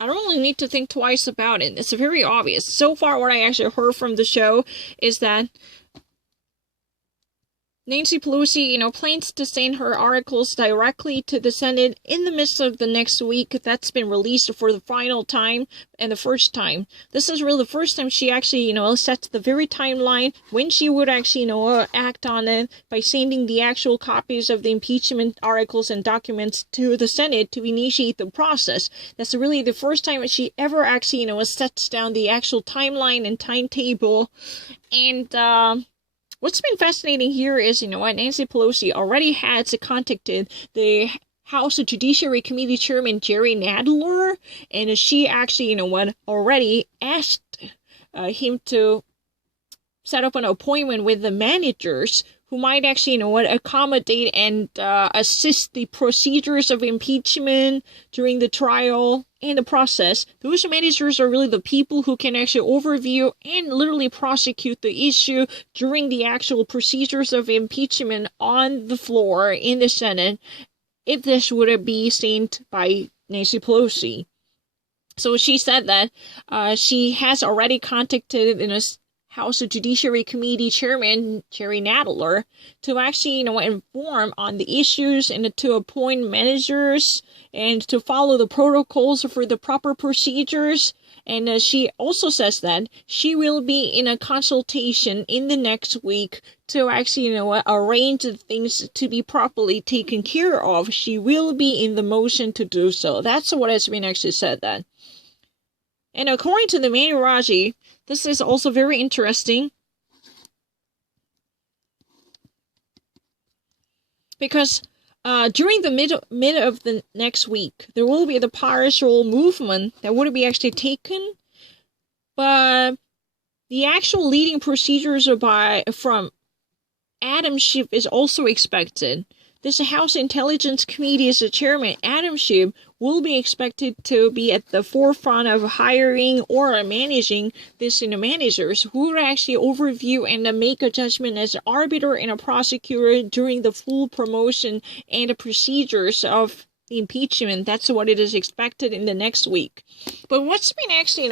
I don't really need to think twice about it. It's very obvious. So far, what I actually heard from the show is that Nancy Pelosi, plans to send her articles directly to the Senate in the midst of the next week. That's been released for the final time and the first time. This is really the first time she actually, sets the very timeline when she would actually, act on it by sending the actual copies of the impeachment articles and documents to the Senate to initiate the process. That's really the first time that she ever actually, sets down the actual timeline and timetable. And, what's been fascinating here is, Nancy Pelosi already has contacted the House Judiciary Committee Chairman Jerry Nadler, and she actually, already asked him to set up an appointment with the managers who might actually, accommodate and assist the procedures of impeachment during the trial and the process. Those managers are really the people who can actually overview and literally prosecute the issue during the actual procedures of impeachment on the floor in the Senate, if this would be sent by Nancy Pelosi. So she said that she has already contacted House Judiciary Committee Chairman Jerry Nadler to actually, inform on the issues and to appoint managers and to follow the protocols for the proper procedures. And she also says that she will be in a consultation in the next week to actually, arrange things to be properly taken care of. She will be in the motion to do so. That's what has been actually said then. And according to the Mani Raji, this is also very interesting because during the mid of the next week, there will be the partial movement that would be actually taken, but the actual leading procedures from Adam Schiff is also expected. This House Intelligence Committee's chairman, Adam Schiff, will be expected to be at the forefront of hiring or managing these managers who would actually overview and make a judgment as an arbiter and a prosecutor during the full promotion and the procedures of the impeachment. That's what it is expected in the next week. But what's been actually,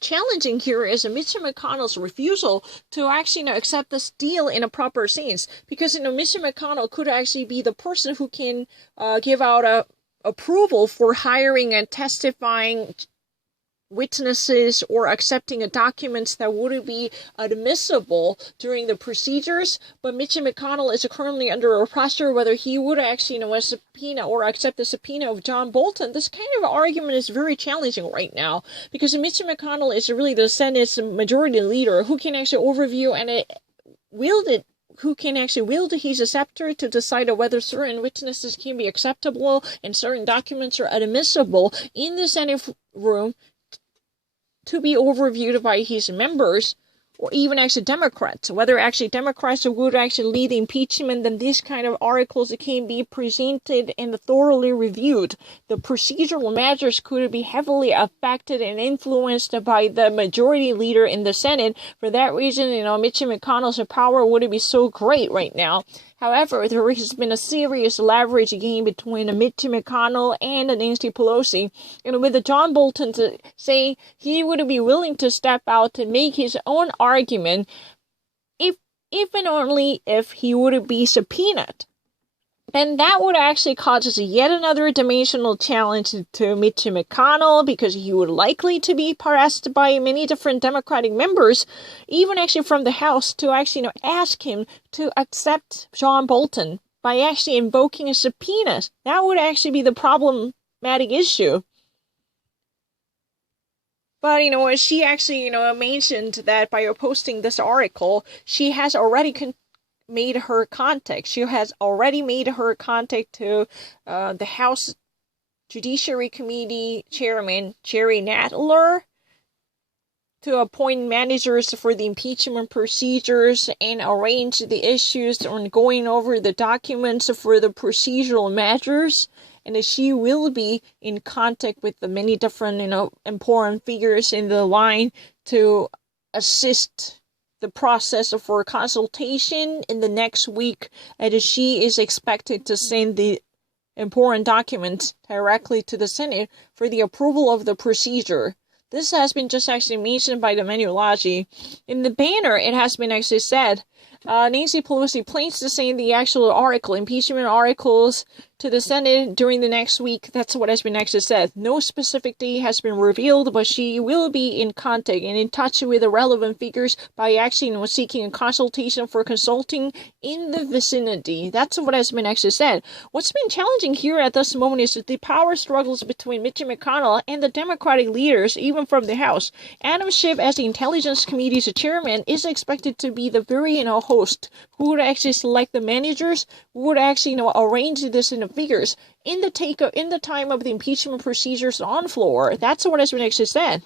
challenging here is Mitch McConnell's refusal to actually, accept this deal in a proper sense. Because, Mr. McConnell could actually be the person who can give out a approval for hiring and testifying witnesses or accepting documents that would be admissible during the procedures, but Mitch McConnell is currently under a pressure whether he would actually, subpoena or accept the subpoena of John Bolton. This kind of argument is very challenging right now because Mitch McConnell is really the Senate's majority leader who can actually overview and who can actually wield his scepter to decide whether certain witnesses can be acceptable and certain documents are admissible in the Senate room to be overviewed by his members, or even actually Democrats. Whether actually Democrats would actually lead the impeachment, then these kind of articles can be presented and thoroughly reviewed. The procedural measures could be heavily affected and influenced by the majority leader in the Senate. For that reason, Mitch McConnell's power wouldn't be so great right now. However, there has been a serious leverage game between Mitch McConnell and Nancy Pelosi, and with John Bolton to say he would be willing to step out to make his own argument if and only if he would be subpoenaed. And that would actually cause yet another dimensional challenge to Mitch McConnell because he would likely to be pressed by many different Democratic members, even actually from the House, to actually ask him to accept John Bolton by actually invoking a subpoena. That would actually be the problematic issue. But, she actually, mentioned that by posting this article, she has already made her contact. She has already made her contact to the House Judiciary Committee Chairman Jerry Nadler to appoint managers for the impeachment procedures and arrange the issues on going over the documents for the procedural measures. And she will be in contact with the many different, important figures in the line to assist the process for consultation in the next week, and she is expected to send the important document directly to the Senate for the approval of the procedure. This has been just actually mentioned by the Manuology. In the banner, it has been actually said, Nancy Pelosi plans to send the actual article, impeachment articles, to the Senate during the next week. That's what has been actually said. No specific date has been revealed, but she will be in contact and in touch with the relevant figures by actually seeking a consultation for consulting in the vicinity. That's what has been actually said. What's been challenging here at this moment is the power struggles between Mitch McConnell and the Democratic leaders, even from the House. Adam Schiff, as the Intelligence Committee's chairman, is expected to be the very host who would actually select the managers, who would actually arrange this in the figures in the time of the impeachment procedures on floor. That's what has been actually said.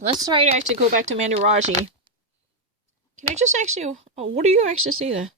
Let's try to actually go back to Manuology. Can I just actually, what do you actually say there?